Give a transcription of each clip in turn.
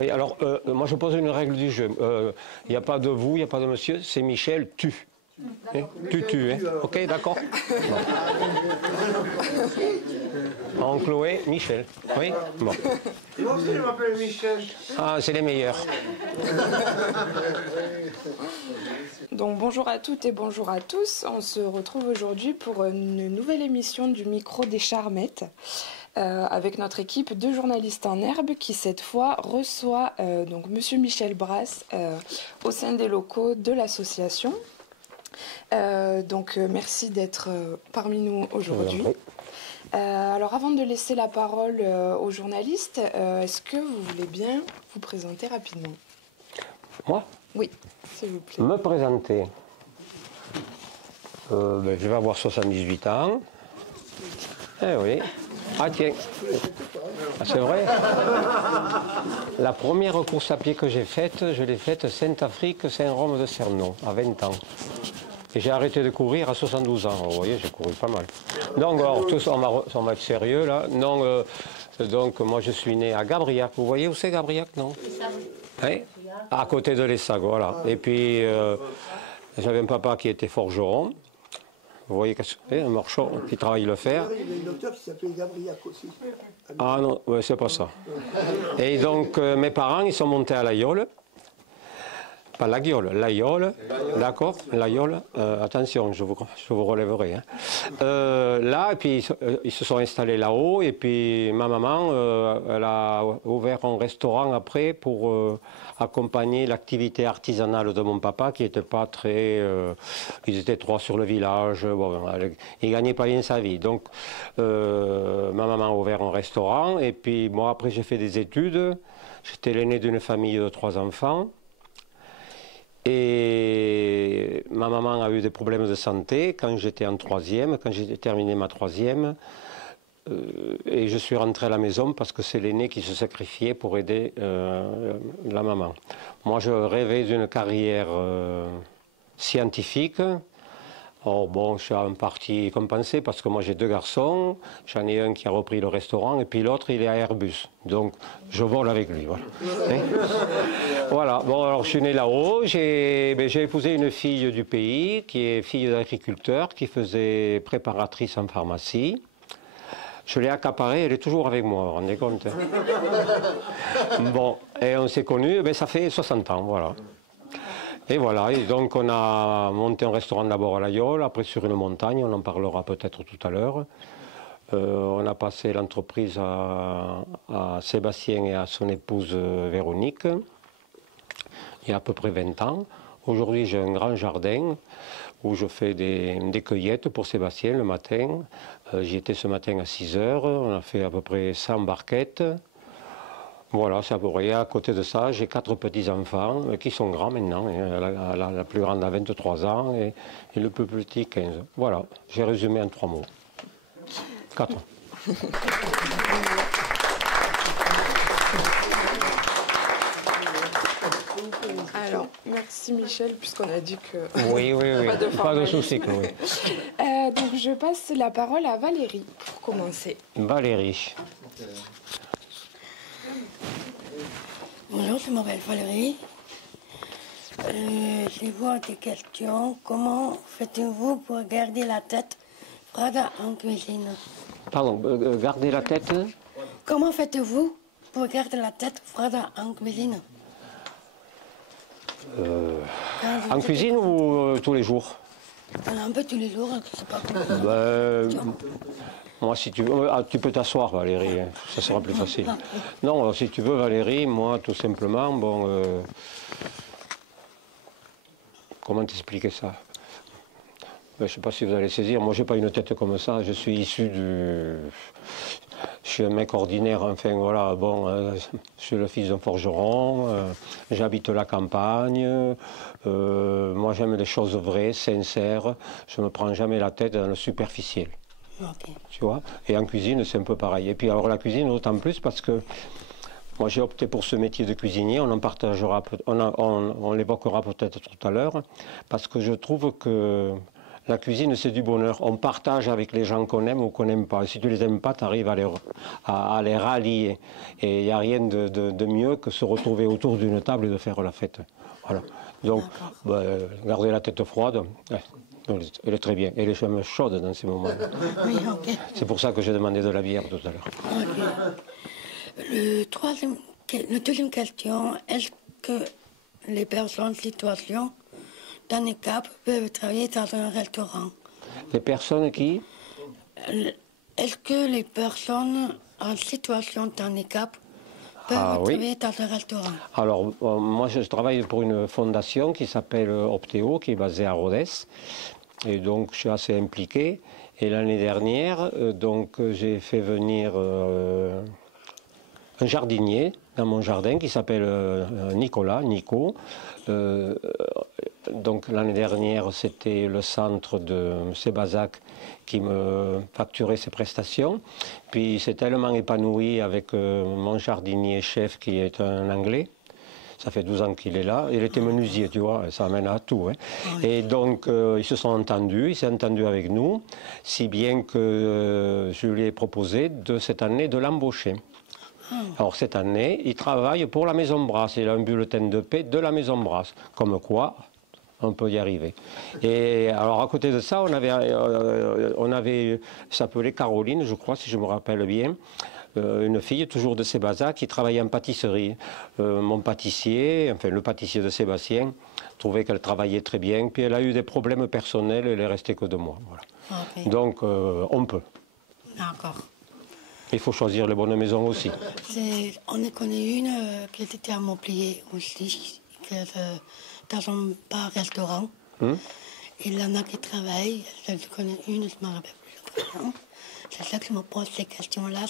Et alors, moi je pose une règle du jeu. Il n'y a pas de vous, il n'y a pas de monsieur, c'est Michel, tu. Hein, tu, hein. Ok, d'accord. En Chloé, Michel. Oui. Bon. Moi aussi je m'appelle Michel. Ah, c'est les meilleurs. Donc bonjour à toutes et bonjour à tous. On se retrouve aujourd'hui pour une nouvelle émission du micro des Charmettes. Avec notre équipe de journalistes en herbe qui cette fois reçoit donc Monsieur Michel Brasse au sein des locaux de l'association. Merci d'être parmi nous aujourd'hui. Alors avant de laisser la parole aux journalistes, est-ce que vous voulez bien vous présenter rapidement? Moi? Oui, s'il vous plaît. Me présenter. Je vais avoir 78 ans. Eh oui. Ah tiens, c'est vrai. La première course à pied que j'ai faite, je l'ai faite Sainte-Afrique, Saint-Rome de Cernon, à 20 ans. Et j'ai arrêté de courir à 72 ans. Vous voyez, j'ai couru pas mal. Donc, alors, tous, on va être sérieux là. Non, donc, moi, je suis né à Gabriac. Vous voyez où c'est Gabriac, non? Hein? À côté de l'Essac, voilà. Et puis, j'avais un papa qui était forgeron. Vous voyez, un marchand qui travaille le fer. Il y avait une auteur qui s'appelait Gabriac aussi. Ah non, ouais, c'est pas ça. Et donc, mes parents, ils sont montés à l'Aïole. Pas la Guiole, l'Aïole, d'accord, l'Aïole. Attention, je vous relèverai. Hein. Là, et puis ils se sont installés là-haut, et puis ma maman, elle a ouvert un restaurant après pour accompagner l'activité artisanale de mon papa, qui n'était pas très... ils étaient trois sur le village, bon, il ne gagnait pas bien sa vie. Donc, ma maman a ouvert un restaurant, et puis moi, après, j'ai fait des études. J'étais l'aîné d'une famille de 3 enfants. Et ma maman a eu des problèmes de santé quand j'étais en 3e, quand j'ai terminé ma 3e. Et je suis rentré à la maison parce que c'est l'aîné qui se sacrifiait pour aider la maman. Moi, je rêvais d'une carrière scientifique. Or, bon, je suis en partie compensé parce que moi j'ai 2 garçons. J'en ai un qui a repris le restaurant et puis l'autre il est à Airbus. Donc je vole avec lui. Voilà. Voilà. Bon, alors je suis né là-haut. J'ai épousé une fille du pays qui est fille d'agriculteur qui faisait préparatrice en pharmacie. Je l'ai accaparée, elle est toujours avec moi, vous vous rendez compte? Bon, et on s'est connus, ça fait 60 ans, voilà. Et voilà, et donc on a monté un restaurant d'abord à l'Aïole, après sur une montagne, on en parlera peut-être tout à l'heure. On a passé l'entreprise à Sébastien et à son épouse Véronique, il y a à peu près 20 ans. Aujourd'hui j'ai un grand jardin où je fais des cueillettes pour Sébastien le matin. J'y étais ce matin à 6 heures, on a fait à peu près 100 barquettes. Voilà, c'est à peu près. À côté de ça, j'ai 4 petits-enfants qui sont grands maintenant. La plus grande a 23 ans et le plus petit 15. Voilà, j'ai résumé en 3 mots. 4. Alors, merci Michel, puisqu'on a dit que... Oui, pas de souci, Chloé. Donc je passe la parole à Valérie pour commencer. Valérie. Bonjour, je m'appelle Valérie. Je vois des questions. Comment faites-vous pour garder la tête froide en cuisine? Pardon, garder la tête? Comment faites-vous pour garder la tête froide en cuisine? En cuisine ou tous les jours? Un peu tous les jours, je ne sais pas comment. Moi, si tu veux, tu peux t'asseoir, Valérie, hein, ça sera plus facile. Non, si tu veux, Valérie, moi, tout simplement, bon, comment t'expliquer ça? Je ne sais pas si vous allez saisir, moi, j'ai pas une tête comme ça, je suis issu du... Je suis un mec ordinaire, enfin, voilà, bon, je suis le fils d'un forgeron, j'habite la campagne, moi, j'aime les choses vraies, sincères, je ne me prends jamais la tête dans le superficiel. Okay. Tu vois, et en cuisine, c'est un peu pareil. Et puis alors la cuisine, d'autant plus parce que moi j'ai opté pour ce métier de cuisinier, on en partagera, on l'évoquera peut-être tout à l'heure, parce que je trouve que La cuisine, c'est du bonheur. On partage avec les gens qu'on aime ou qu'on n'aime pas. Et si tu les aimes pas, tu arrives à les rallier. Et il n'y a rien de mieux que se retrouver autour d'une table et de faire la fête. Voilà. Donc, garder la tête froide, elle est très bien. Elle est même chaude dans ces moments-là. Oui, ok. C'est pour ça que j'ai demandé de la bière tout à l'heure. Ok. La deuxième question, est-ce que les personnes en situation d'handicap peuvent travailler dans un restaurant? Les personnes qui... Est-ce que les personnes en situation de handicap peuvent travailler dans un restaurant? Alors, moi, je travaille pour une fondation qui s'appelle Optéo, qui est basée à Rodez. Et donc, je suis assez impliqué. Et l'année dernière, j'ai fait venir un jardinier dans mon jardin qui s'appelle Nico. Donc l'année dernière, c'était le centre de Sébazac qui me facturait ses prestations. Puis il s'est tellement épanoui avec mon jardinier chef qui est un Anglais. Ça fait 12 ans qu'il est là. Il était menuisier, tu vois, ça amène à tout. Hein. Oui. Et donc, ils se sont entendus, il s'est entendu avec nous, si bien que je lui ai proposé cette année de l'embaucher. Alors cette année, il travaille pour la Maison Brasse. Il a un bulletin de paie de la Maison Brasse. Comme quoi, on peut y arriver. Et alors à côté de ça, on avait s'appelait Caroline, je crois, si je me rappelle bien, une fille toujours de Sébazac qui travaillait en pâtisserie. Mon pâtissier, enfin le pâtissier de Sébastien, trouvait qu'elle travaillait très bien. Puis elle a eu des problèmes personnels, elle est restée que 2 mois. Voilà. Okay. Donc on peut. D'accord. Il faut choisir les bonnes maisons aussi. On en connaît une qui était à Montpellier aussi, dans un bar-restaurant. Il y en a qui travaillent. Je connais une, je ne me rappelle plus le prénom. C'est ça que je me pose ces questions-là.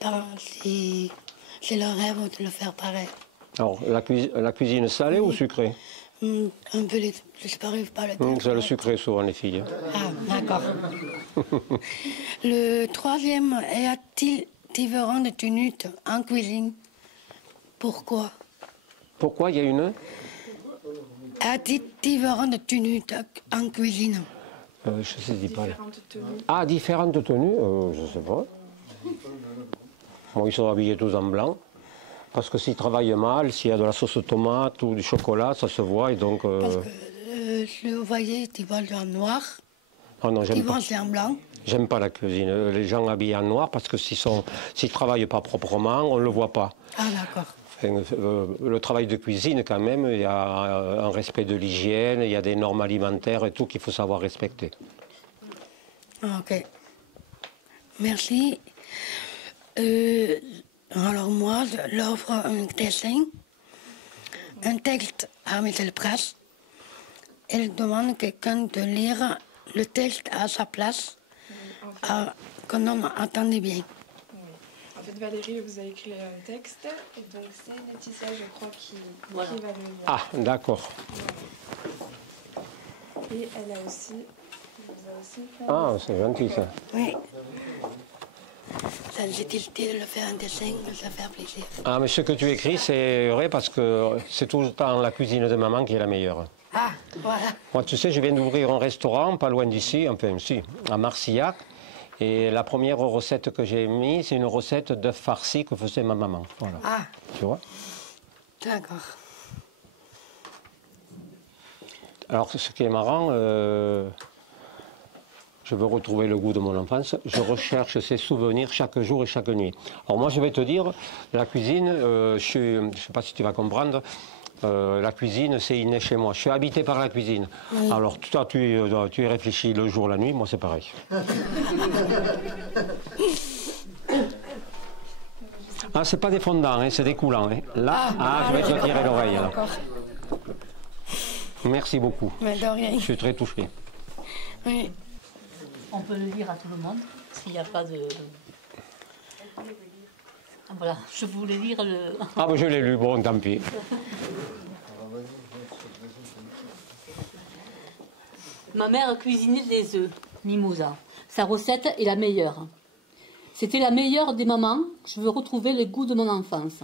C'est leur rêve de le faire pareil. Alors, la cuisine salée ou sucrée? Un peu les... Je n'arrive pas à le dire. C'est le sucré souvent, les filles. Ah, d'accord. Le troisième, y a-t-il différents de tenues en cuisine? Pourquoi? Pourquoi il y a une? Y a-t-il différents de tenues en cuisine? Je ne sais pas. Ah, différentes tenues? Je ne sais pas. Bon, ils sont habillés tous en blanc. Parce que s'ils travaillent mal, s'il y a de la sauce tomate ou du chocolat, ça se voit et donc... Parce que je voyais, tu vois, en noir. Oh non, j'aime pas. En blanc. J'aime pas la cuisine. Les gens habillés en noir parce que s'ils ne travaillent pas proprement, on ne le voit pas. Ah, d'accord. Enfin, le travail de cuisine, quand même, il y a un respect de l'hygiène, il y a des normes alimentaires et tout qu'il faut savoir respecter. Ok. Merci. Alors moi, je leur offre un dessin, un texte à Michel Presse. Elle demande quelqu'un de lire le texte à sa place, qu'on entende bien. En fait, Valérie vous a écrit un texte, et donc c'est Laetitia, je crois, qui va le lire. Ah, d'accord. Et elle a aussi... vous a aussi fait c'est gentil ça. Oui. Ça nous est utilité de le faire un dessin, ça fait plaisir. Ah, mais ce que tu écris, c'est vrai parce que c'est tout le temps la cuisine de maman qui est la meilleure. Ah, voilà. Moi, tu sais, je viens d'ouvrir un restaurant, pas loin d'ici, enfin, si, à Marcillac. Et la première recette que j'ai mise, c'est une recette d'œuf farci que faisait ma maman. Voilà. Ah. Tu vois? D'accord. Alors, ce qui est marrant, je veux retrouver le goût de mon enfance. Je recherche ces souvenirs chaque jour et chaque nuit. Alors moi, je vais te dire, la cuisine, je ne sais pas si tu vas comprendre, la cuisine, c'est inné chez moi. Je suis habité par la cuisine. Oui. Alors, toi, tu y réfléchis le jour, la nuit, moi, c'est pareil. Ah, c'est pas des fondants, hein, c'est des coulants. Hein. Là, je vais te tirer l'oreille. Merci beaucoup. Mais de rien. Je suis très touché. Oui. On peut le lire à tout le monde, s'il n'y a pas de... Ah, voilà, je voulais lire le... Ah, ben je l'ai lu, bon, tant pis. Ma mère cuisinait des œufs, mimosa. Sa recette est la meilleure. C'était la meilleure des mamans. Je veux retrouver le goût de mon enfance.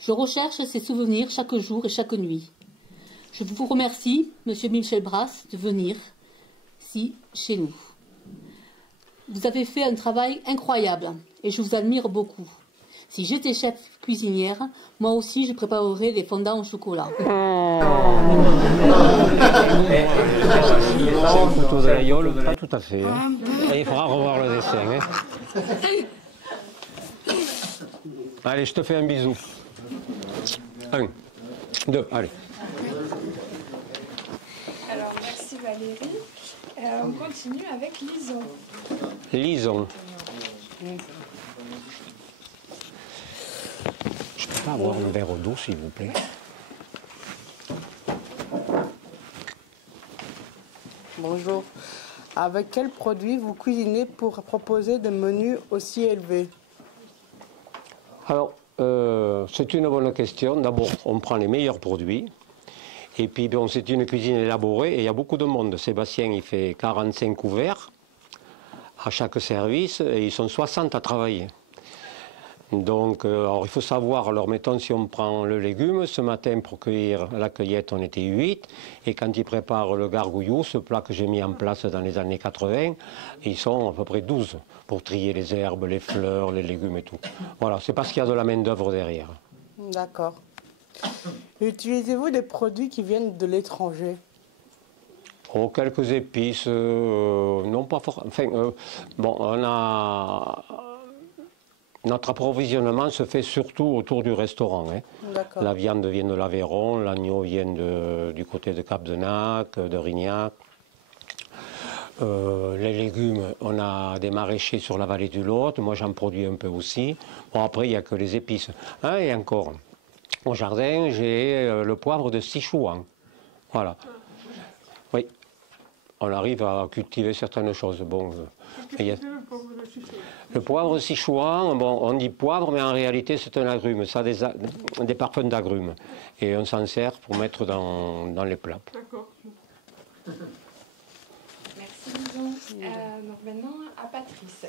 Je recherche ces souvenirs chaque jour et chaque nuit. Je vous remercie, Monsieur Michel Brasse, de venir ici, chez nous. Vous avez fait un travail incroyable et je vous admire beaucoup. Si j'étais chef cuisinière, moi aussi je préparerais les fondants au chocolat. C'est une photo de l'aïeul, pas tout à fait. Hein. Et il faudra revoir le dessin. Hein. Allez, je te fais un bisou. 1, 2, allez. Alors, merci Valérie. On continue avec Lison. Lison. Je peux pas avoir un verre d'eau, s'il vous plaît? Bonjour. Avec quel produit vous cuisinez pour proposer des menus aussi élevés? Alors, c'est une bonne question. D'abord, on prend les meilleurs produits. Et puis, bon, c'est une cuisine élaborée et il y a beaucoup de monde. Sébastien, il fait 45 couverts à chaque service et ils sont 60 à travailler. Donc, alors, il faut savoir, alors mettons si on prend le légume, ce matin pour cueillir la cueillette on était 8 et quand ils préparent le gargouillou, ce plat que j'ai mis en place dans les années 80, ils sont à peu près 12 pour trier les herbes, les fleurs, les légumes et tout. Voilà, c'est parce qu'il y a de la main d'œuvre derrière. D'accord. Utilisez-vous des produits qui viennent de l'étranger? Oh, quelques épices, non pas forcément. Enfin, bon, on a... Notre approvisionnement se fait surtout autour du restaurant. Hein. La viande vient de l'Aveyron, l'agneau vient du côté de Cap-de-Nac, de Rignac. Les légumes, on a des maraîchers sur la vallée du Lot. Moi, j'en produis un peu aussi. Bon, après, il n'y a que les épices. Hein, et encore, au jardin, j'ai le poivre de Sichuan. Voilà. Oui. On arrive à cultiver certaines choses. Bon, le poivre Sichuan, bon, on dit poivre, mais en réalité c'est un agrume. Ça a des parfums d'agrumes. Et on s'en sert pour mettre dans les plats. D'accord. Merci Lison. Donc maintenant à Patrice.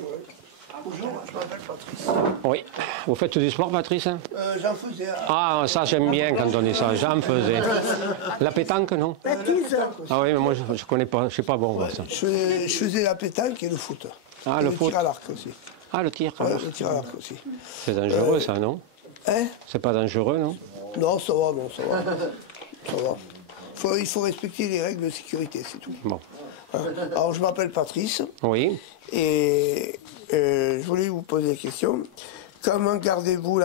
Bonjour, je m'appelle Patrice. Oui. Vous faites du sport, Patrice? J'en faisais. Ah, ça j'aime bien quand on dit ça. J'en faisais. La pétanque, non? Ah oui, mais moi je connais pas. Je suis pas bon. Ouais, ça. je faisais la pétanque et le foot. Ah, et le le foot. tir à l'arc aussi. Ah, le tir. Ouais, le tir à l'arc aussi. C'est dangereux, ça, non? Hein? C'est pas dangereux, non? Non, ça va, non, ça va. Ça va. Il faut respecter les règles de sécurité, c'est tout. Bon. Alors, je m'appelle Patrice. Oui. Et je voulais vous poser la question. Comment gardez-vous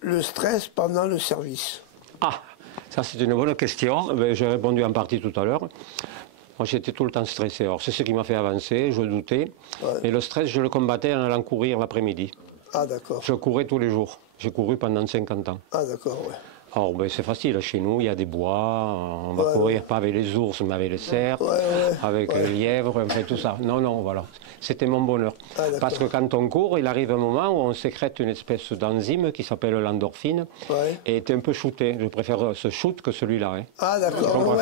le stress pendant le service? Ah, ça c'est une bonne question. J'ai répondu en partie tout à l'heure. Moi j'étais tout le temps stressé. Alors c'est ce qui m'a fait avancer, je doutais. Ouais. Mais le stress, je le combattais en allant courir l'après-midi. Ah d'accord. Je courais tous les jours. J'ai couru pendant 50 ans. Ah d'accord, ouais. Alors ben, c'est facile, chez nous il y a des bois, on va courir pas avec les ours mais avec les cerfs, avec les lièvres, enfin tout ça. Non, non, voilà, c'était mon bonheur. Ah, parce que quand on court, il arrive un moment où on sécrète une espèce d'enzyme qui s'appelle l'endorphine et tu es un peu shooté. Je préfère ce shoot que celui-là. Hein. Ah d'accord,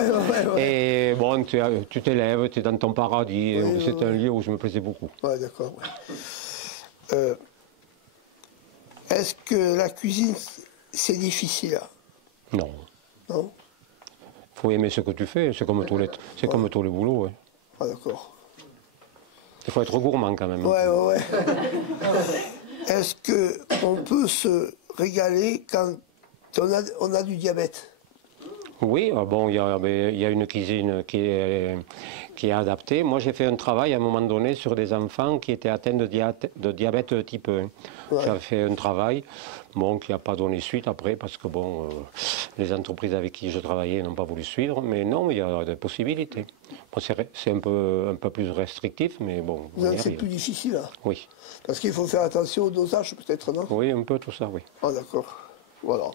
Et bon, tu t'élèves, tu es dans ton paradis, c'est un lieu où je me plaisais beaucoup. Ouais, d'accord, est-ce que la cuisine, c'est difficile? Non. Non? Il faut aimer ce que tu fais, c'est comme tous les, comme tous les boulots. Ouais. Ah d'accord. Il faut être gourmand quand même. Ouais. Est-ce qu'on peut se régaler quand on a du diabète? Oui, bon, il y a une cuisine qui est adaptée. Moi, j'ai fait un travail à un moment donné sur des enfants qui étaient atteints de diabète type 1. J'ai fait un travail qui n'a pas donné suite après parce que bon, les entreprises avec qui je travaillais n'ont pas voulu suivre. Mais non, il y a des possibilités. Bon, c'est un peu plus restrictif, mais bon. C'est plus difficile, hein? Oui. Parce qu'il faut faire attention au dosage, peut-être, non? Oui, un peu tout ça, oui. Ah d'accord. Voilà.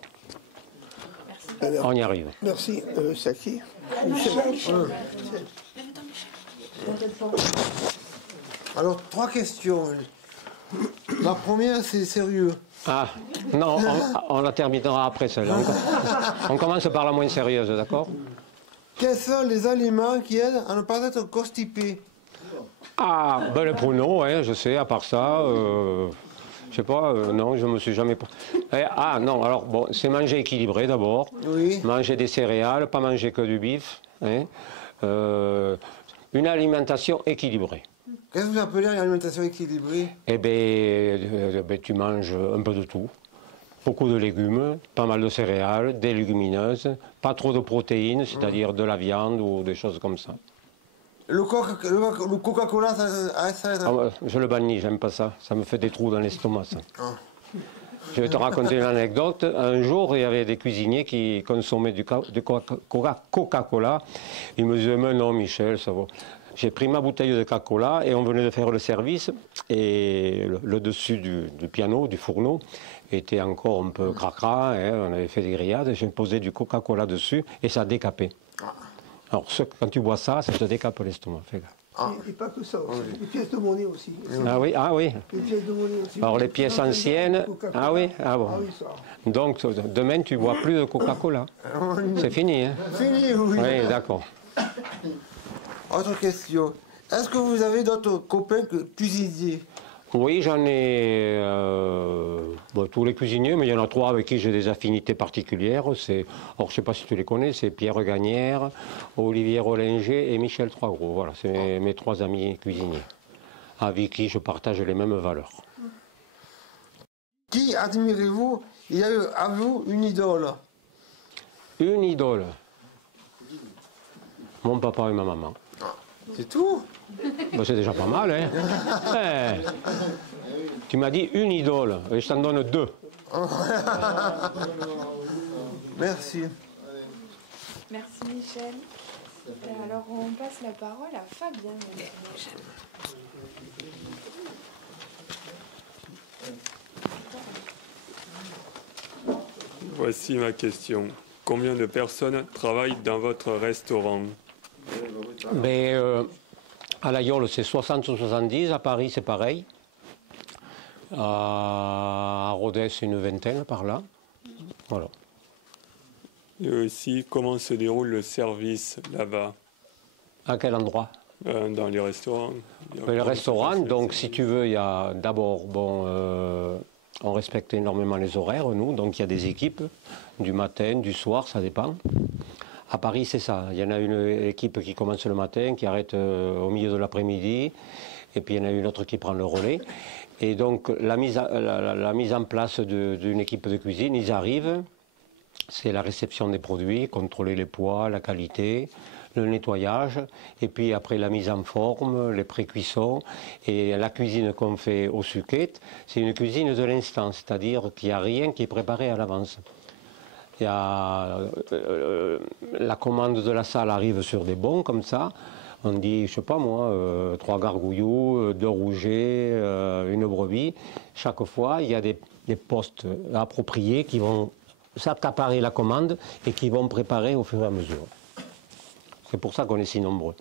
On y arrive. Merci. C'est à qui? Alors, 3 questions. La première, c'est sérieux. Ah, non, on la terminera après celle-là. On commence par la moins sérieuse, d'accord? Quels sont les aliments qui aident à ne pas être constipé? Ah, ben les pruneaux, hein, je sais, à part ça, Je sais pas, non, je me suis jamais... Ah non, alors bon, c'est manger équilibré d'abord. Oui. Manger des céréales, pas manger que du bif. Hein. Une alimentation équilibrée. Qu'est-ce que vous appelez une alimentation équilibrée? Eh bien, tu manges un peu de tout. Beaucoup de légumes, pas mal de céréales, des légumineuses, pas trop de protéines, c'est-à-dire de la viande ou des choses comme ça. Le Coca-Cola, ça... Ah, je le bannis, j'aime pas ça. Ça me fait des trous dans l'estomac, ça. Je vais te raconter une anecdote. Un jour, il y avait des cuisiniers qui consommaient du Coca-Cola. Ils me disaient, mais non, Michel, ça va. J'ai pris ma bouteille de Coca-Cola et on venait de faire le service. Et le dessus du piano, du fourneau, était encore un peu cracra. Hein, on avait fait des grillades. J'ai posé du Coca-Cola dessus et ça décapait. Alors, quand tu bois ça, ça te décape l'estomac. Fais gaffe. Et pas que ça aussi. Les pièces de monnaie aussi. Ah oui, ah oui. Les pièces de monnaie aussi. Alors les pièces anciennes, ah oui, ah bon. Ah oui, ça. Donc demain tu bois plus de Coca-Cola. C'est fini, hein? Fini, oui. Oui, d'accord. Autre question. Est-ce que vous avez d'autres copains cuisiniers? Oui, j'en ai tous les cuisiniers, mais il y en a 3 avec qui j'ai des affinités particulières. Alors, je ne sais pas si tu les connais, c'est Pierre Gagnère, Olivier Rollinger et Michel Troisgros. Voilà, c'est mes 3 amis cuisiniers, avec qui je partage les mêmes valeurs. Qui admirez-vous? Avez-vous une idole? Une idole? Mon papa et ma maman. C'est tout? Ben, c'est déjà pas mal, hein? Tu m'as dit une idole, et je t'en donne 2. Merci. Merci Michel. Alors on passe la parole à Fabien. Voici ma question. Combien de personnes travaillent dans votre restaurant? À La Yole, c'est 60 ou 70. À Paris, c'est pareil. À Rodez, c'est une vingtaine par là. Voilà. Et aussi, comment se déroule le service là-bas? À quel endroit? Dans les restaurants. Le restaurant, donc si tu veux, il y a d'abord, on respecte énormément les horaires, nous, donc il y a des équipes, du matin, du soir, ça dépend. À Paris, c'est ça. Il y en a une équipe qui commence le matin, qui arrête au milieu de l'après-midi, et puis il y en a une autre qui prend le relais. Et donc, la mise en place d'une équipe de cuisine, ils arrivent, c'est la réception des produits, contrôler les poids, la qualité, le nettoyage, et puis après la mise en forme, les pré-cuissons, et la cuisine qu'on fait au Suquet, c'est une cuisine de l'instant, c'est-à-dire qu'il n'y a rien qui est préparé à l'avance. Il y a, la commande de la salle arrive sur des bons comme ça. On dit, je sais pas moi, 3 gargouilloux, 2 rougets, une brebis. Chaque fois, il y a des postes appropriés qui vont s'accaparer la commande et qui vont préparer au fur et à mesure. C'est pour ça qu'on est si nombreux.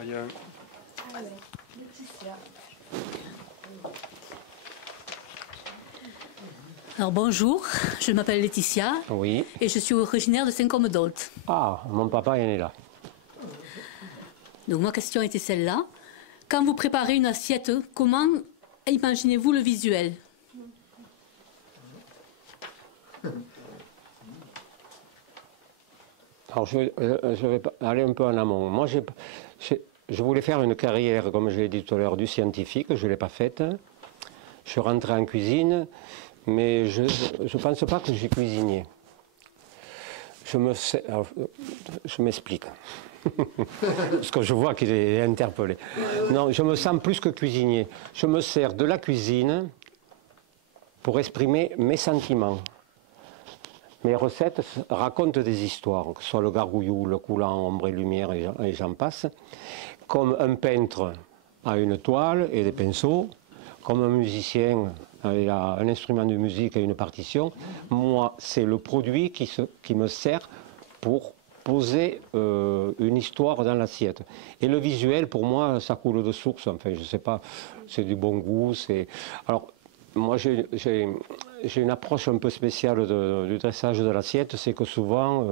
Rien. Alors bonjour, je m'appelle Laetitia. Oui. Et je suis originaire de Saint-Côme-d'Olt. Ah, mon papa est né là. Donc ma question était celle-là. Quand vous préparez une assiette, comment imaginez-vous le visuel? Alors je vais aller un peu en amont. Moi, je voulais faire une carrière, comme je l'ai dit tout à l'heure, du scientifique. Je ne l'ai pas faite. Je suis rentré en cuisine. Mais je ne pense pas que je suis cuisinier. Je m'explique. Parce que je vois qu'il est interpellé. Non, je me sens plus que cuisinier. Je me sers de la cuisine pour exprimer mes sentiments. Mes recettes racontent des histoires, que ce soit le gargouillou, le coulant, ombre et lumière, et j'en passe. Comme un peintre a une toile et des pinceaux, comme un musicien il a un instrument de musique et une partition. Moi, c'est le produit qui me sert pour poser une histoire dans l'assiette. Et le visuel, pour moi, ça coule de source. Enfin, je ne sais pas, c'est du bon goût. Alors, moi, j'ai une approche un peu spéciale du dressage de l'assiette. C'est que souvent,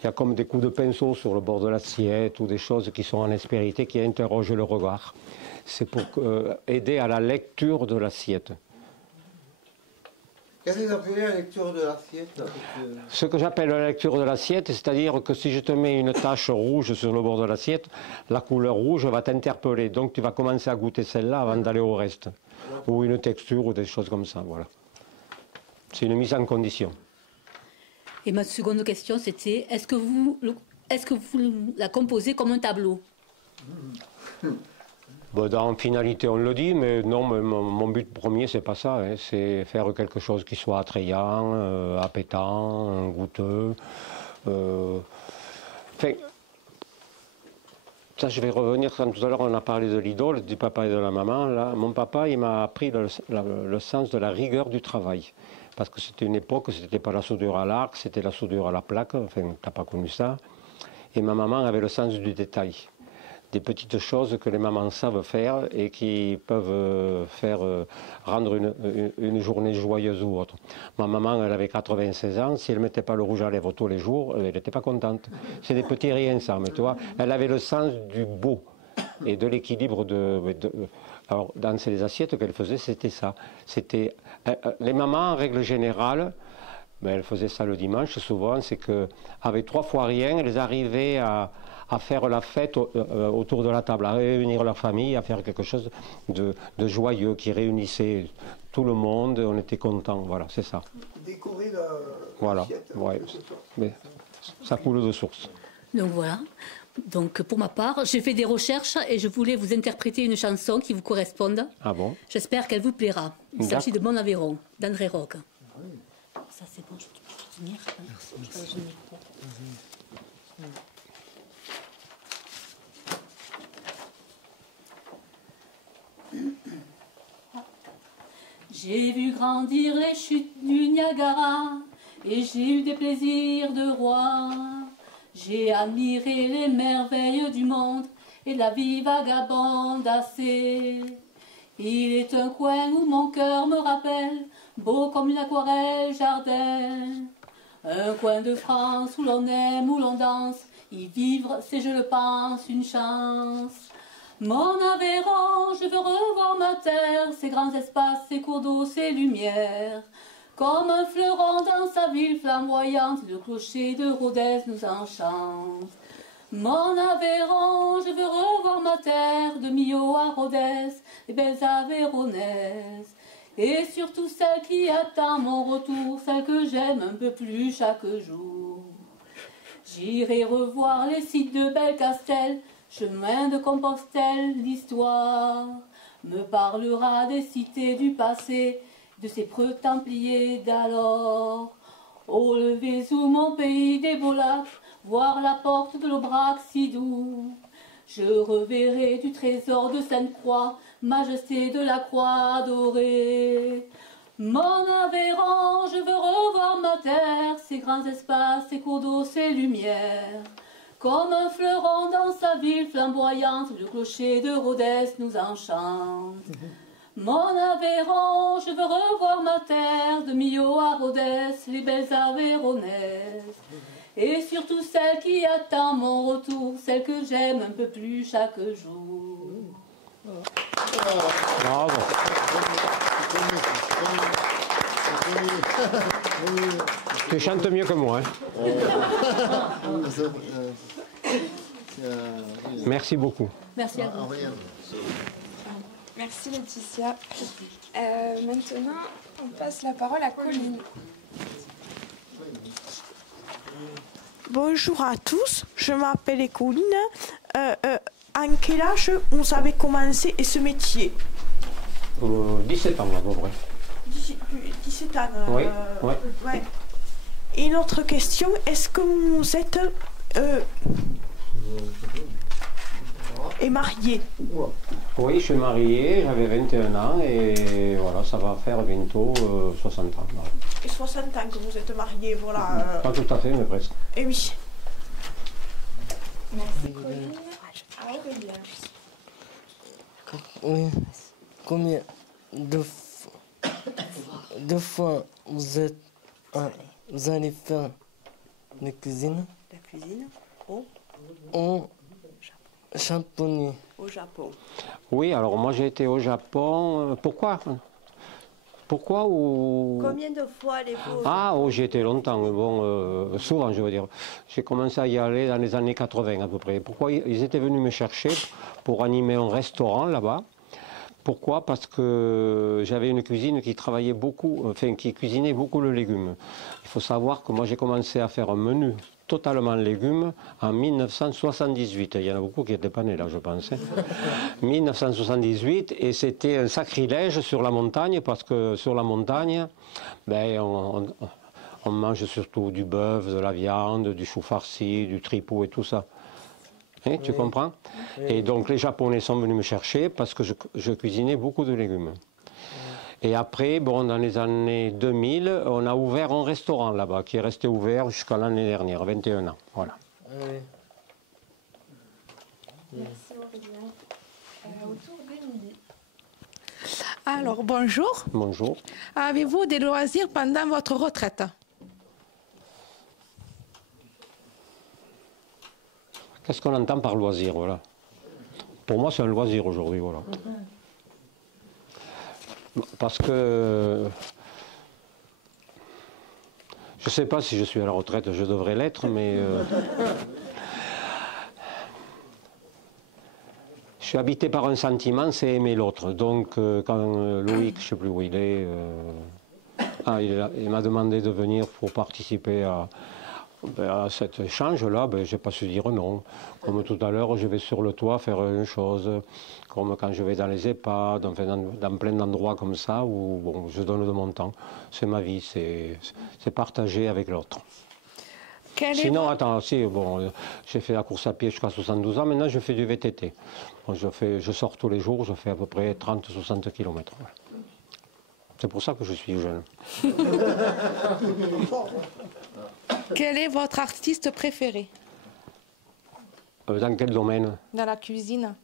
Il y a comme des coups de pinceau sur le bord de l'assiette ou des choses qui sont en aspérité qui interrogent le regard. C'est pour aider à la lecture de l'assiette. Qu'est-ce que vous appelez la lecture de l'assiette? Ce que j'appelle la lecture de l'assiette, c'est-à-dire que si je te mets une tache rouge sur le bord de l'assiette, la couleur rouge va t'interpeller. Donc tu vas commencer à goûter celle-là avant d'aller au reste. Ou une texture ou des choses comme ça. Voilà. C'est une mise en condition. Et ma seconde question, c'était, est-ce que vous la composez comme un tableau? Bon, dans finalité, on le dit, mais non, mon but premier, c'est pas ça. Hein, c'est faire quelque chose qui soit attrayant, appétant, goûteux. Enfin, ça, je vais revenir, quand tout à l'heure on a parlé de l'idole, du papa et de la maman. Là, mon papa, il m'a appris le sens de la rigueur du travail. Parce que c'était une époque, c'était pas la soudure à l'arc, c'était la soudure à la plaque, enfin, t'as pas connu ça. Et ma maman avait le sens du détail. Des petites choses que les mamans savent faire et qui peuvent rendre une journée joyeuse ou autre. Ma maman, elle avait 96 ans, si elle ne mettait pas le rouge à lèvres tous les jours, elle n'était pas contente. C'est des petits riens ça, mais tu vois, elle avait le sens du beau et de l'équilibre alors, dans les assiettes qu'elle faisait, c'était ça. Les mamans, en règle générale, ben, elles faisaient ça le dimanche souvent, c'est qu'avec 3 fois rien, elles arrivaient à faire la fête autour de la table, à réunir leur famille, à faire quelque chose de joyeux qui réunissait tout le monde, on était contents, voilà, c'est ça. Décorer voilà, ouais. Mais ça coule de source. Donc voilà. Donc pour ma part, j'ai fait des recherches et je voulais vous interpréter une chanson qui vous corresponde. Ah bon? J'espère qu'elle vous plaira. Il s'agit de Mon Aveyron, d'André Roque. Ça c'est bon, je peux tenir. Merci. J'ai vu grandir les chutes du Niagara et j'ai eu des plaisirs de roi. J'ai admiré les merveilles du monde et la vie vagabonde assez. Il est un coin où mon cœur me rappelle, beau comme une aquarelle jardin. Un coin de France où l'on aime, où l'on danse, y vivre c'est je le pense une chance. Mon Aveyron, je veux revoir ma terre, ses grands espaces, ses cours d'eau, ses lumières. Comme un fleuron dans sa ville flamboyante, le clocher de Rodez nous enchante. Mon Aveyron, je veux revoir ma terre, de Millau à Rodez, les belles Aveyronnaises. Et surtout celle qui attend mon retour, celle que j'aime un peu plus chaque jour. J'irai revoir les sites de Belcastel, chemin de Compostelle, l'histoire me parlera des cités du passé, de ces preux templiers d'alors. Au lever sous mon pays des beaux lacs, voir la porte de l'Aubrac si doux. Je reverrai du trésor de Sainte-Croix, majesté de la croix dorée. Mon Aveyron, je veux revoir ma terre, ses grands espaces, ses cours d'eau, ses lumières. Comme un fleuron dans sa ville flamboyante, le clocher de Rodez nous enchante. Mon Aveyron, je veux revoir ma terre, de Millau à Rodez, les belles Aveyronnaises. Et surtout celle qui attend mon retour, celle que j'aime un peu plus chaque jour. Bravo. Tu chantes mieux que moi. Hein. Merci beaucoup. Merci à vous. Merci Laetitia. Maintenant, on passe la parole à Colline. Bonjour à tous, je m'appelle Colline. En quel âge vous avez commencé ce métier? 17 ans à peu près. 17 ans. Oui, ouais. Et une autre question, est-ce que vous êtes marié? Oui, je suis marié, j'avais 21 ans et voilà, ça va faire bientôt 60 ans. Voilà. Et 60 ans que vous êtes marié, voilà. Pas tout à fait, mais presque. Et oui. Merci Colline. Aurélien. Oui. Combien de fois vous allez faire la cuisine? cuisine En japonais. au Japon. Oui, alors moi j'ai été au Japon. Pourquoi? Pourquoi ou... Combien de fois allez-vous Ah, oh, j'y étais longtemps, bon, souvent je veux dire. J'ai commencé à y aller dans les années 80 à peu près. Pourquoi? Ils étaient venus me chercher pour animer un restaurant là-bas. Pourquoi? Parce que j'avais une cuisine qui travaillait beaucoup, enfin qui cuisinait beaucoup le légume. Il faut savoir que moi j'ai commencé à faire un menu totalement légumes en 1978. Il y en a beaucoup qui n'étaient pas nés là, je pense. 1978, et c'était un sacrilège sur la montagne, parce que sur la montagne, ben, on mange surtout du bœuf, de la viande, du chou farci, du tripot et tout ça. Hein, tu comprends? Et donc les Japonais sont venus me chercher parce que je cuisinais beaucoup de légumes. Et après, bon, dans les années 2000, on a ouvert un restaurant là-bas, qui est resté ouvert jusqu'à l'année dernière, 21 ans. Voilà. Merci Aurélien. Autour d'Émilie. Alors, bonjour. Bonjour. Avez-vous des loisirs pendant votre retraite? Qu'est-ce qu'on entend par loisir, voilà? Pour moi, c'est un loisir aujourd'hui, voilà. Parce que je ne sais pas si je suis à la retraite, je devrais l'être, mais je suis habité par un sentiment, c'est aimer l'autre. Donc quand Loïc, je ne sais plus où il est, il m'a demandé de venir pour participer à cet échange-là, ben, je n'ai pas su dire non. Comme tout à l'heure, je vais sur le toit faire une chose, comme quand je vais dans les EHPAD, enfin, dans plein d'endroits comme ça, où bon, je donne de mon temps. C'est ma vie, c'est partagé avec l'autre. Sinon, attends, si, bon, j'ai fait la course à pied jusqu'à 72 ans, maintenant je fais du VTT. Bon, je sors tous les jours, je fais à peu près 30-60 km. Voilà. C'est pour ça que je suis jeune. Quel est votre artiste préféré? Dans quel domaine? Dans la cuisine.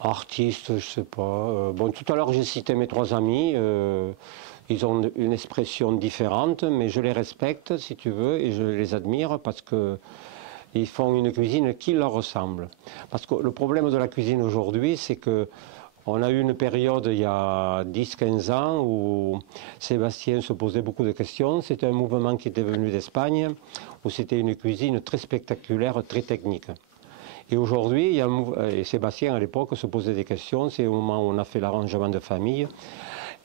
Artiste, je ne sais pas. Bon, tout à l'heure, j'ai cité mes trois amis. Ils ont une expression différente, mais je les respecte, si tu veux, et je les admire parce qu'ils font une cuisine qui leur ressemble. Parce que le problème de la cuisine aujourd'hui, c'est que on a eu une période il y a 10-15 ans où Sébastien se posait beaucoup de questions. C'était un mouvement qui était venu d'Espagne, où c'était une cuisine très spectaculaire, très technique. Et aujourd'hui, et Sébastien à l'époque se posait des questions. C'est au moment où on a fait l'arrangement de famille.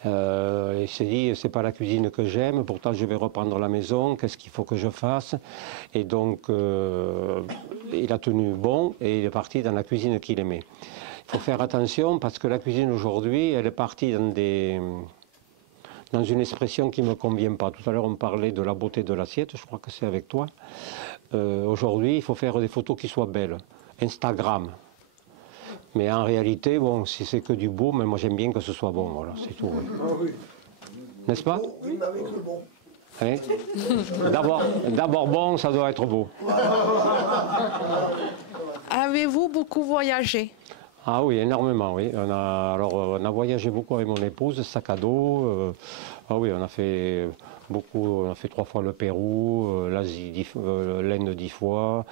Il s'est dit, c'est pas la cuisine que j'aime, pourtant je vais reprendre la maison, qu'est-ce qu'il faut que je fasse? Et donc, il a tenu bon et il est parti dans la cuisine qu'il aimait. Il faut faire attention parce que la cuisine aujourd'hui, elle est partie dans une expression qui ne me convient pas. Tout à l'heure, on parlait de la beauté de l'assiette, je crois que c'est avec toi. Aujourd'hui, il faut faire des photos qui soient belles. Instagram. Mais en réalité, bon, si c'est que du beau, mais moi j'aime bien que ce soit bon, voilà, c'est tout. Oui. N'est-ce pas? Oui, mais avec le bon. Hein? D'abord bon, ça doit être beau. Avez-vous beaucoup voyagé? Ah oui, énormément, oui. On a voyagé beaucoup avec mon épouse, sac à dos. Ah oui, on a fait beaucoup, on a fait 3 fois le Pérou, l'Asie, l'Inde 10 fois.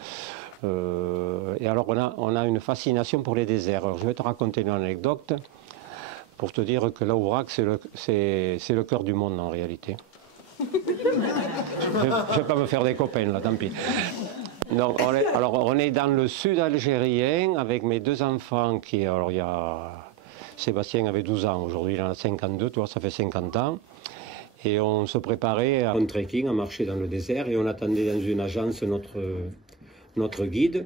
Et alors on a une fascination pour les déserts. Alors, je vais te raconter une anecdote pour te dire que l'Aubrac, c'est le cœur du monde en réalité. Je ne vais pas me faire des copains là, tant pis. Donc, on est dans le sud algérien avec mes 2 enfants qui, alors il y a Sébastien avait 12 ans, aujourd'hui il en a 52, tu vois, ça fait 50 ans. Et on se préparait à un trekking, à marcher dans le désert et on attendait dans une agence notre guide.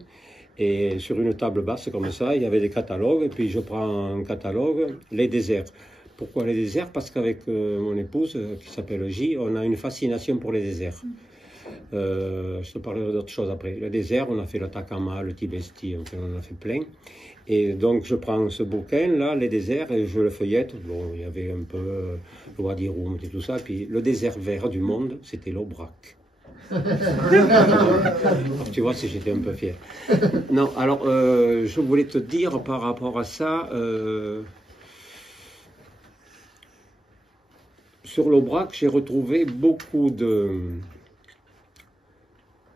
Et sur une table basse comme ça, il y avait des catalogues et puis je prends un catalogue, les déserts. Pourquoi les déserts? Parce qu'avec mon épouse, qui s'appelle J, on a une fascination pour les déserts. Je te parlerai d'autres choses après. Le désert, on a fait l'Atacama, le Tibesti, enfin, on en a fait plein. Et donc je prends ce bouquin-là, les déserts, et je le feuillette. Bon, il y avait un peu le Wadi Rum et tout ça. Puis le désert vert du monde, c'était l'Aubrac. Alors, tu vois, si j'étais un peu fier. Non, alors je voulais te dire par rapport à ça, sur l'Aubrac, j'ai retrouvé beaucoup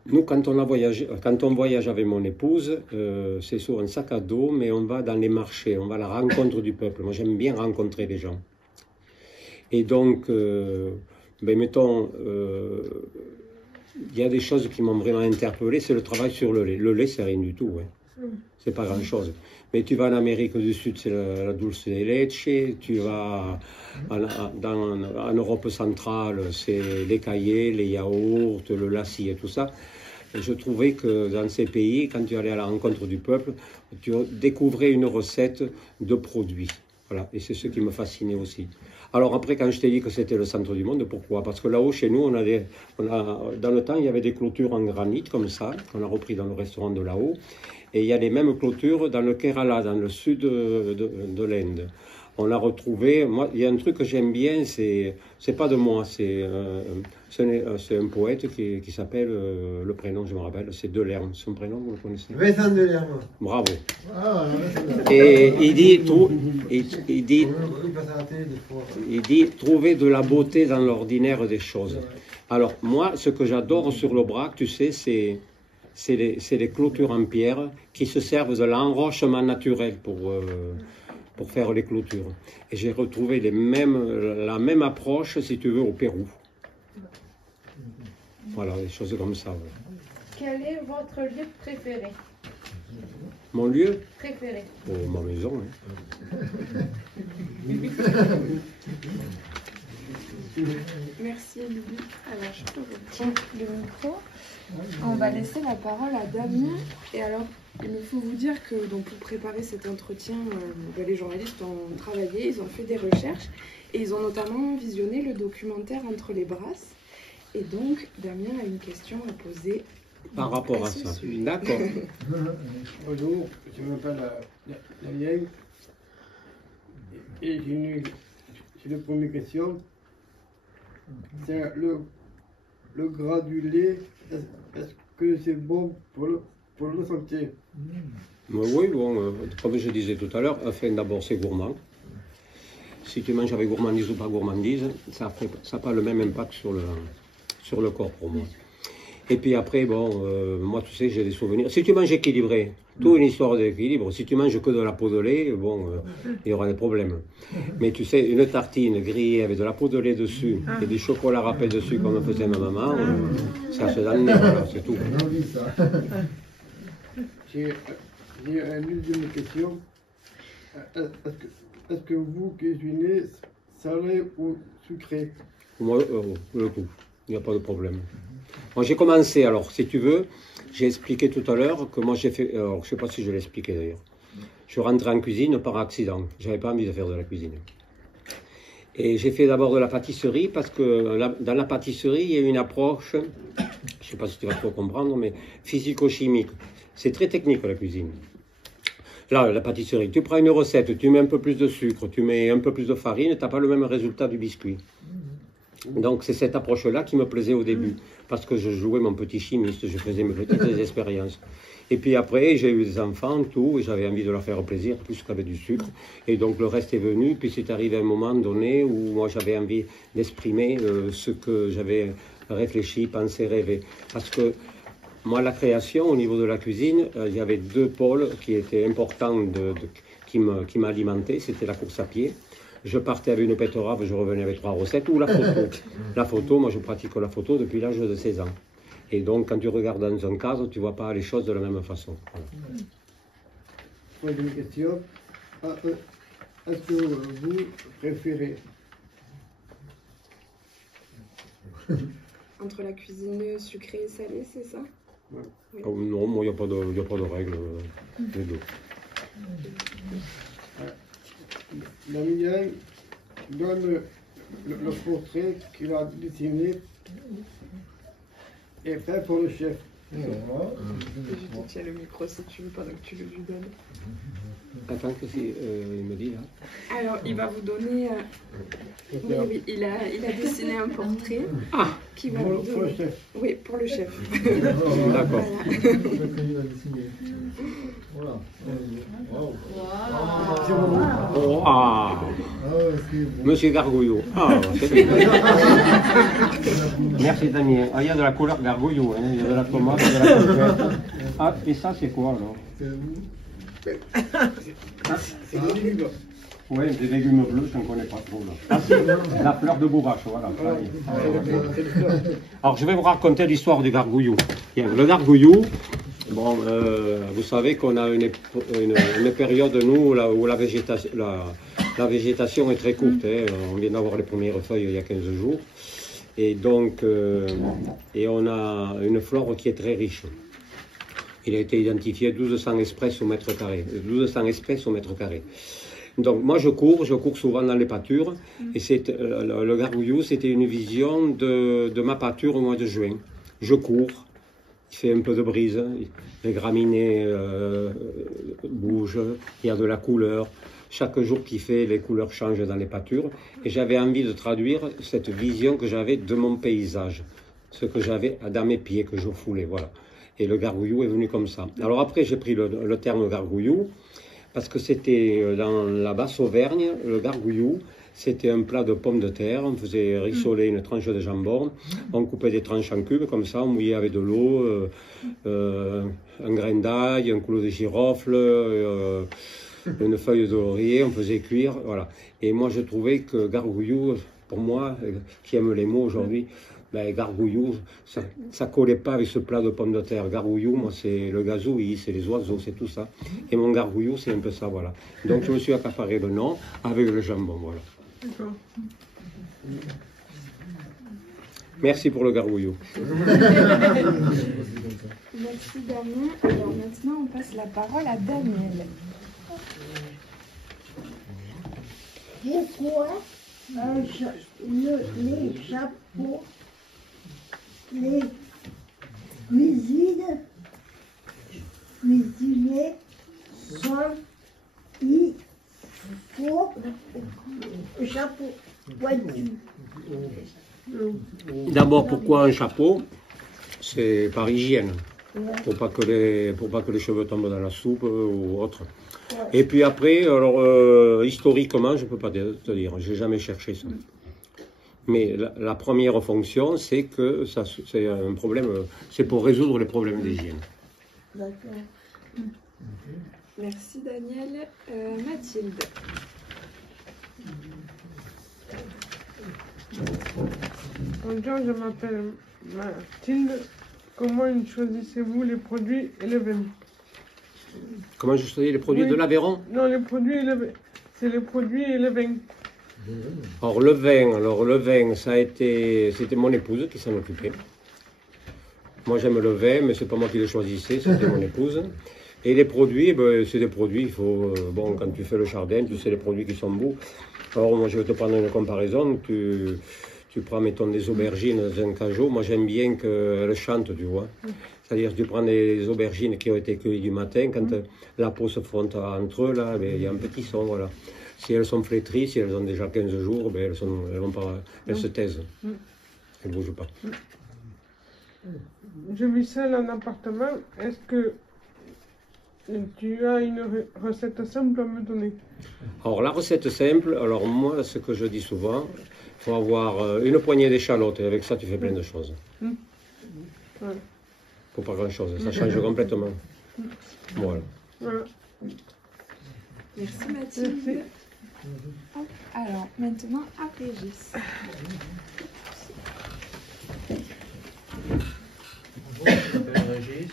Nous, quand on voyage avec mon épouse, c'est sur un sac à dos, mais on va dans les marchés, on va à la rencontre du peuple. Moi, j'aime bien rencontrer les gens. Et donc, mettons, il y a des choses qui m'ont vraiment interpellé, c'est le travail sur le lait. Le lait, c'est rien du tout, hein. C'est pas grand-chose. Mais tu vas en Amérique du Sud, c'est la dulce de leche. Tu vas en Europe centrale, c'est les caillés, les yaourts, le lassi et tout ça. Et je trouvais que dans ces pays, quand tu allais à la rencontre du peuple, tu découvrais une recette de produits. Voilà. Et c'est ce qui me fascinait aussi. Alors après, quand je t'ai dit que c'était le centre du monde, pourquoi? Parce que là-haut, chez nous, dans le temps, il y avait des clôtures en granit, comme ça, qu'on a repris dans le restaurant de là-haut. Et il y a les mêmes clôtures dans le Kerala, dans le sud de l'Inde. On a retrouvé, moi, il y a un truc que j'aime bien, c'est pas de moi, c'est un poète qui s'appelle, le prénom, je me rappelle, c'est Delerme. Son prénom, vous le connaissez? Vincent Delerme. Bravo. Et il dit, trouver de la beauté dans l'ordinaire des choses. Alors, moi, ce que j'adore sur le Brac, tu sais, c'est les clôtures en pierre qui se servent de l'enrochement naturel pour faire les clôtures. Et j'ai retrouvé la même approche, si tu veux, au Pérou. Voilà, des choses comme ça. Ouais. Quel est votre lieu préféré? Mon lieu préféré? Oh, ma maison. Hein. Merci Lily. Alors je peux vous prendre le micro. On va laisser la parole à Damien. Et alors, il me faut vous dire que donc, pour préparer cet entretien, les journalistes ont travaillé, ils ont fait des recherches et ils ont notamment visionné le documentaire Entre les Brasses. Et donc, Damien a une question à poser. Par rapport à ça. D'accord. Bonjour, je m'appelle Daniel. Et j'ai une première question. C'est le gras du lait, est-ce que c'est bon pour la santé? Oui, bon, comme je disais tout à l'heure, enfin, d'abord c'est gourmand. Si tu manges avec gourmandise ou pas gourmandise, ça n'a pas le même impact sur le corps pour moi. Et puis après, bon, moi tu sais, j'ai des souvenirs. Si tu manges équilibré, tout une histoire d'équilibre. Si tu manges que de la peau de lait, bon, il y aura des problèmes. Mais tu sais, une tartine grillée avec de la peau de lait dessus et du chocolat râpé dessus, comme faisait ma maman, ça se donne, voilà, c'est tout. J'ai une deuxième question. Est-ce que vous cuisinez salé ou sucré? Moi, le tout. Il n'y a pas de problème. Moi, j'ai commencé, alors, si tu veux, j'ai expliqué tout à l'heure que moi, j'ai fait... Alors, je ne sais pas si je l'ai expliqué, d'ailleurs. Je rentrais en cuisine par accident. Je n'avais pas envie de faire de la cuisine. Et j'ai fait d'abord de la pâtisserie, parce que dans la pâtisserie, il y a une approche, je ne sais pas si tu vas trop comprendre, mais physico-chimique. C'est très technique, la cuisine. Là, la pâtisserie, tu prends une recette, tu mets un peu plus de sucre, tu mets un peu plus de farine, tu n'as pas le même résultat du biscuit. Donc c'est cette approche-là qui me plaisait au début, parce que je jouais mon petit chimiste, je faisais mes petites expériences. Et puis après, j'ai eu des enfants, tout, et j'avais envie de leur faire plaisir, plus qu'avec du sucre. Et donc le reste est venu, puis c'est arrivé un moment donné où moi j'avais envie d'exprimer ce que j'avais réfléchi, pensé, rêvé. Parce que moi, la création, au niveau de la cuisine, il y avait deux pôles qui étaient importants, qui m'alimentaient, c'était la course à pied. Je partais avec une pète rave, je revenais avec 3 recettes, ou la photo. La photo, moi je pratique la photo depuis l'âge de 16 ans. Et donc quand tu regardes dans un cadre, tu ne vois pas les choses de la même façon. Voilà. Une question. Est-ce que vous préférez entre la cuisine sucrée et salée, c'est ça? Ouais. Oui. Oh, non, moi il n'y a pas de règle, les deux. La mienne donne le portrait qu'il a dessiné et fait pour le chef. Je te tiens le micro si tu veux, pendant que tu le lui donnes. Attends, qu'est-ce qu'il me dit là? Alors, il va vous donner... Oui, il a dessiné un portrait qui va vous donner... Pour le chef. Oui, pour le chef. D'accord. Voilà. Monsieur Gargouillou. Ah, c'est bien. Merci Damien. Ah, il y a de la couleur Gargouillou, hein. Il y a de la tomate, de la courgette. Ah, et ça c'est quoi alors? C'est des légumes. Oui, des légumes bleus, je ne connais pas trop. Là. Ah, c'est la fleur de bourrache, voilà. Alors je vais vous raconter l'histoire du gargouillou. Bien, le gargouillou, bon, vous savez qu'on a une période, nous, là, où la végétation est très courte. Hein. On vient d'avoir les premières feuilles il y a 15 jours. Et donc, et on a une flore qui est très riche. Il a été identifié 1200 espèces au mètre carré. 1200 espèces au mètre carré. Donc moi je cours souvent dans les pâtures, et le gargouillou c'était une vision de ma pâture au mois de juin. Je cours, il fait un peu de brise, les graminées bougent, il y a de la couleur, chaque jour qu'il fait les couleurs changent dans les pâtures, et j'avais envie de traduire cette vision que j'avais de mon paysage, ce que j'avais dans mes pieds que je foulais, voilà. Et le gargouillou est venu comme ça. Alors après j'ai pris le terme gargouillou, parce que c'était dans la basse Auvergne, le gargouillou, c'était un plat de pommes de terre, on faisait rissoler une tranche de jambon, on coupait des tranches en cubes, comme ça, on mouillait avec de l'eau, un grain d'ail, un clou de girofle, une feuille de laurier, on faisait cuire, voilà. Et moi je trouvais que gargouillou, pour moi, qui aime les mots aujourd'hui, ben, gargouillou, ça collait pas avec ce plat de pommes de terre. Gargouillou, moi, c'est le gazouillis, c'est les oiseaux, c'est tout ça. Et mon gargouillou, c'est un peu ça, voilà. Donc, je me suis accaparé le nom avec le jambon, voilà. D'accord. Merci pour le gargouillou. Merci Damien. Alors maintenant, on passe la parole à Daniel. Pourquoi les chapeaux, les cuisiniers sont il faut un chapeau pointu? D'abord, pourquoi un chapeau? C'est par hygiène, pour pas que les cheveux tombent dans la soupe ou autre. Et puis après, alors historiquement, je ne peux pas te dire, je n'ai jamais cherché ça. Mais la première fonction, c'est que c'est un problème, c'est pour résoudre les problèmes d'hygiène. D'accord. Merci Daniel. Mathilde. Bonjour, je m'appelle Mathilde. Comment choisissez-vous les produits et les vins? Comment je choisis les produits de l'Aveyron? Non, les produits et les vins. C'est les produits et les vins. Alors le vin, c'était mon épouse qui s'en occupait. Moi j'aime le vin, mais c'est pas moi qui le choisissais, c'était mon épouse. Et les produits, ben, c'est des produits, il faut, bon, quand tu fais le jardin, tu sais les produits qui sont beaux. Alors moi je vais te prendre une comparaison, tu prends, mettons, des aubergines dans un cajot, moi j'aime bien qu'elles chantent, tu vois. C'est-à-dire tu prends des aubergines qui ont été cueillies du matin, quand la peau se fronte entre eux, là, il y a un petit son, voilà. Si elles sont flétries, si elles ont déjà 15 jours, ben elles se taisent. Elles ne bougent pas. Je vis seule en appartement. Est-ce que tu as une recette simple à me donner? Alors la recette simple, alors moi ce que je dis souvent, il faut avoir une poignée d'échalotes et avec ça tu fais plein de choses. Ouais. Faut pas grand chose, ça change complètement. Voilà. Merci Mathilde. Merci. Alors maintenant à Régis. Bonjour, je m'appelle Régis.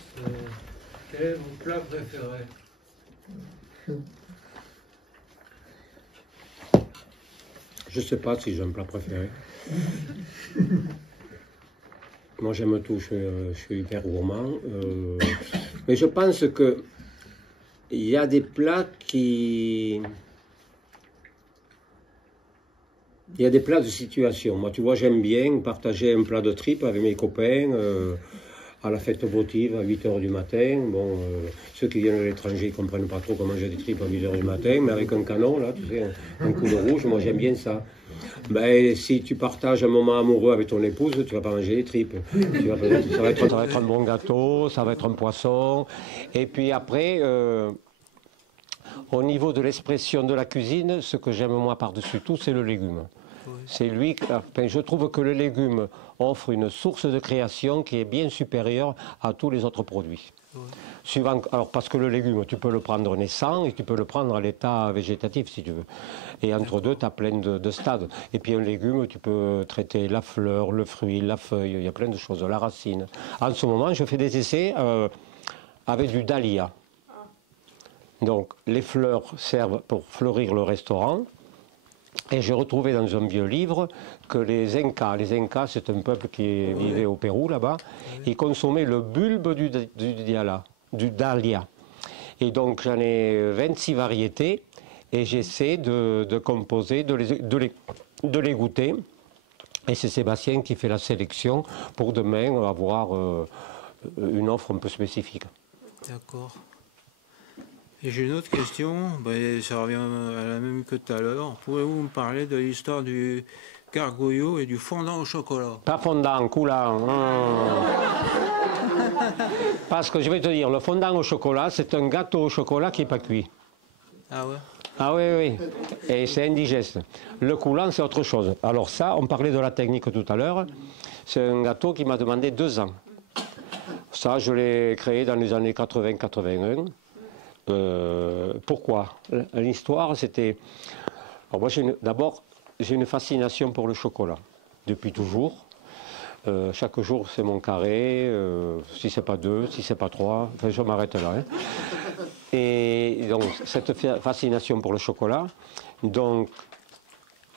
Quel est mon plat préféré? Je sais pas si j'ai un plat préféré. Moi j'aime tout, je suis hyper gourmand. Mais je pense que il y a des plats qui... Il y a des plats de situation. Moi, tu vois, j'aime bien partager un plat de tripes avec mes copains à la fête votive à 8 h du matin. Bon, ceux qui viennent de l'étranger ne comprennent pas trop comment manger des tripes à 8 h du matin, mais avec un canon, là, tu sais, un coup de rouge, moi j'aime bien ça. Ben, si tu partages un moment amoureux avec ton épouse, tu vas pas manger des tripes. Ça va être un bon gâteau, ça va être un poisson. Et puis après... Au niveau de l'expression de la cuisine, ce que j'aime moi par-dessus tout, c'est le légume. C'est lui, enfin, je trouve que le légume offre une source de création qui est bien supérieure à tous les autres produits. Suivant, alors parce que le légume, tu peux le prendre naissant et tu peux le prendre à l'état végétatif si tu veux. Et entre deux, tu as plein de stades. Et puis un légume, tu peux traiter la fleur, le fruit, la feuille, il y a plein de choses, la racine. En ce moment, je fais des essais avec du dahlia. Donc les fleurs servent pour fleurir le restaurant. Et j'ai retrouvé dans un vieux livre que les Incas c'est un peuple qui vivait au Pérou là-bas, ils consommaient le bulbe du dahlia. Et donc j'en ai 26 variétés et j'essaie de composer, de les goûter. Et c'est Sébastien qui fait la sélection pour demain avoir une offre un peu spécifique. D'accord. Et j'ai une autre question, ça revient à la même que tout à l'heure. Pouvez-vous me parler de l'histoire du gargouillot et du fondant au chocolat? Pas fondant, coulant. Parce que je vais te dire, le fondant au chocolat, c'est un gâteau au chocolat qui n'est pas cuit. Ah ouais? Ah oui, oui. Et c'est indigeste. Le coulant, c'est autre chose. Alors ça, on parlait de la technique tout à l'heure. C'est un gâteau qui m'a demandé 2 ans. Ça, je l'ai créé dans les années 80-81. Pourquoi? L'histoire, c'était... Moi, d'abord, j'ai une fascination pour le chocolat, depuis toujours. Chaque jour, c'est mon carré, si c'est pas 2, si c'est pas 3, enfin, je m'arrête là. Hein. Et donc, cette fascination pour le chocolat, donc,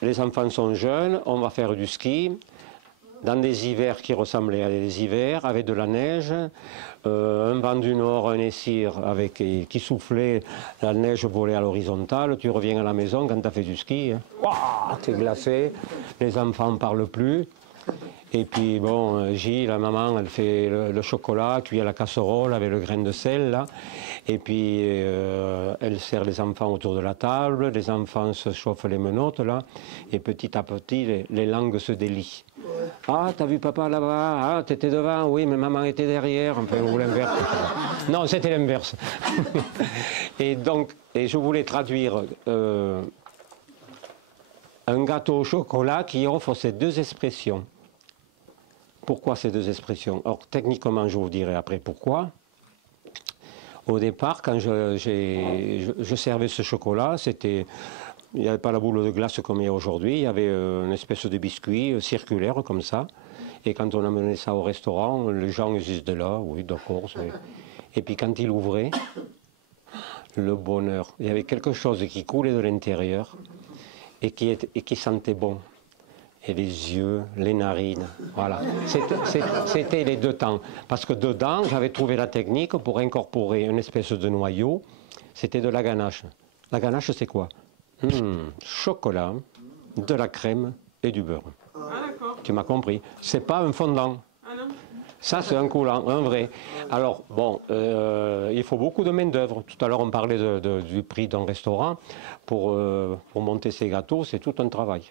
les enfants sont jeunes, on va faire du ski, dans des hivers qui ressemblaient à des hivers, avec de la neige, un vent du nord, un essir qui soufflait, la neige volait à l'horizontale, tu reviens à la maison quand tu as fait du ski, hein. Wow, t'es glacé, les enfants ne parlent plus. Et puis bon, Gilles, la maman, elle fait le chocolat cuit à la casserole avec le grain de sel, là. Et puis elle sert les enfants autour de la table, les enfants se chauffent les menottes, là. Et petit à petit, les langues se délient. Ah, t'as vu papa là-bas? Ah, t'étais devant? Oui, mais maman était derrière. Enfin, ou l'inverse. Non, c'était l'inverse. Et donc, je voulais traduire un gâteau au chocolat qui offre ces 2 expressions. Pourquoi ces 2 expressions? Alors, techniquement, je vous dirai après pourquoi. Au départ, quand je servais ce chocolat, il n'y avait pas la boule de glace comme il y a aujourd'hui, il y avait une espèce de biscuit circulaire comme ça. Et quand on amenait ça au restaurant, les gens ils disaient là, oui, d'accord. Et puis quand il ouvrait, le bonheur. Il y avait quelque chose qui coulait de l'intérieur et qui sentait bon. Et les yeux, les narines, voilà. C'était les 2 temps. Parce que dedans, j'avais trouvé la technique pour incorporer une espèce de noyau. C'était de la ganache. La ganache, c'est quoi? Chocolat, de la crème et du beurre. Ah, d'accord. Tu m'as compris. C'est pas un fondant. Ah non. Ça, c'est un coulant, un vrai. Alors, bon, il faut beaucoup de main-d'œuvre. Tout à l'heure, on parlait du prix d'un restaurant. Pour monter ces gâteaux, c'est tout un travail.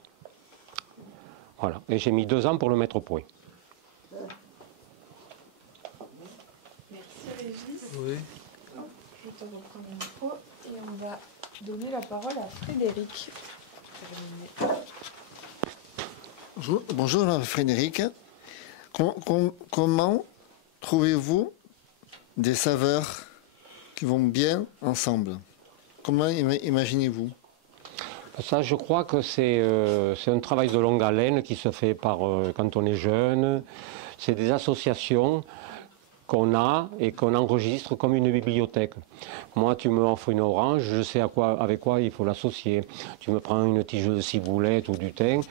Voilà. Et j'ai mis 2 ans pour le mettre au point. Merci Régis. Oui. Je te reprends le micro et on va donner la parole à Frédéric. Bonjour Frédéric. Comment trouvez-vous des saveurs qui vont bien ensemble? Comment imaginez-vous? Ça, je crois que c'est un travail de longue haleine qui se fait quand on est jeune. C'est des associations qu'on a et qu'on enregistre comme une bibliothèque. Moi, tu me offres une orange, je sais avec quoi il faut l'associer. Tu me prends une tige de ciboulette ou du thym,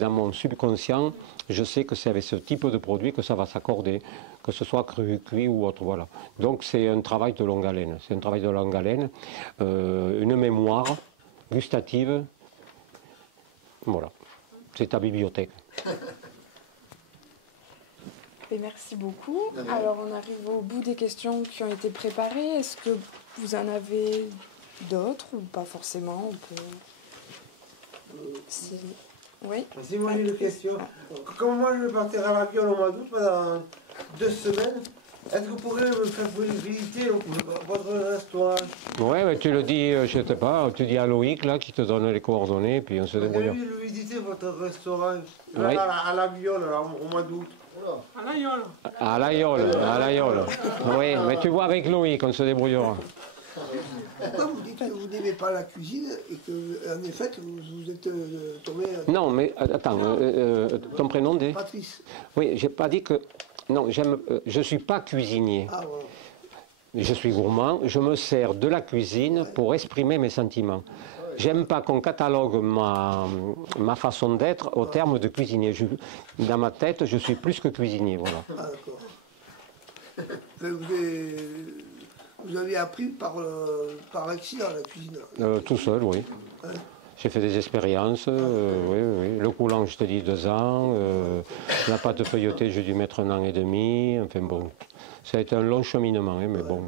dans mon subconscient, je sais que c'est avec ce type de produit que ça va s'accorder, que ce soit cru, cuit ou autre. Voilà. Donc c'est un travail de longue haleine. C'est un travail de longue haleine, une mémoire gustative. Voilà, c'est ta bibliothèque. Et merci beaucoup. Alors on arrive au bout des questions qui ont été préparées. Est-ce que vous en avez d'autres ou pas forcément? Oui. Si moi j'ai une question. Comme moi je vais partir à la Viole au mois d'août pendant 2 semaines, est-ce que vous pourriez me faire visiter votre restaurant? Ouais, mais tu le dis, je sais pas, tu dis à Loïc, là, qui te donne les coordonnées, puis on se débrouille. J'ai envie de visiter votre restaurant, Oui. à la Viole, là, au mois d'août. À la Yole. À la Yole. Oui, mais tu vois avec Loïc, on se débrouillera. Pourquoi vous dites que vous n'aimez pas la cuisine et que, en effet, vous êtes tombé... Non, mais attends, ton prénom dit? Patrice. Oui, j'ai pas dit que... Non, je suis pas cuisinier. Ah, voilà. Je suis gourmand, je me sers de la cuisine pour exprimer mes sentiments. J'aime pas qu'on catalogue ma façon d'être au terme de cuisinier. Dans ma tête, je suis plus que cuisinier, voilà. Ah, d'accord. Vous avez appris par accident la cuisine? Tout seul, oui. Hein? J'ai fait des expériences, oui. Le coulant, je te dis 2 ans. La pâte feuilletée, j'ai dû mettre 1 an et demi. Enfin bon, ça a été un long cheminement, hein, mais bon,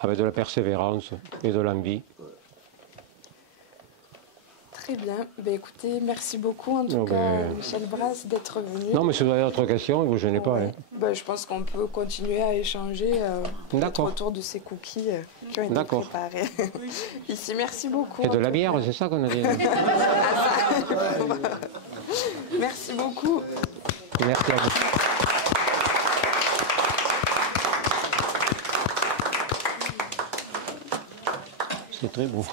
avec de la persévérance et de l'envie. Très bien. Ben, écoutez, merci beaucoup en tout cas, Michel Brasse, d'être venu. Non, mais si vous avez d'autres questions, vous ne gênez pas. Hein. Ben, je pense qu'on peut continuer à échanger autour de ces cookies qui ont été préparés. Ici, merci beaucoup. Et de la bière, c'est ça qu'on a dit. Merci beaucoup. Merci à vous. C'est très beau.